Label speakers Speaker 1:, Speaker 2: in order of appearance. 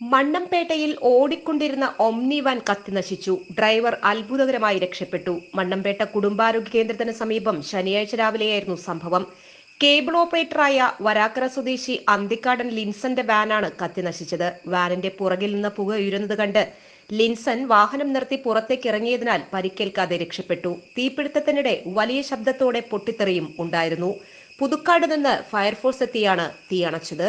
Speaker 1: മണ്ണമ്പേട്ടയിൽ ഓടിക്കൊണ്ടിരുന്ന omni van കത്തിനശിച്ചു driver അത്ഭുതകരമായി രക്ഷപ്പെട്ടു. മണ്ണംപേട്ട കുടുംബാരോഗ്യ കേന്ദ്രത്തിന് സമീപം ശനിയാഴ്ച രാവിലെയായിരുന്നു സംഭവം. കേബിൾ ഓപ്പറേറ്ററായ വരാക്കര സ്വദേശി അന്തിക്കാടൻ ലിൻസന്റെ വാനാണ് കത്തിനശിച്ചത് വാനിന്റെ പുറകിൽ നിന്ന് പുക ഉയരുന്നത് കണ്ട് ലിൻസൺ വാഹനം നിർത്തി പുറത്തേക്ക് ഇറങ്ങിയതിനാൽ പരിക്കേൽക്കാതെ രക്ഷപ്പെട്ടു. തീപിടുത്തത്തിനിടെ വലിയ ശബ്ദത്തോടെ പൊട്ടിത്തെറിയും ഉണ്ടായിരുന്നു. പുതുക്കാട് നിന്ന് ഫയർഫോഴ്സ് എത്തിയാണ് തീ അണച്ചത്.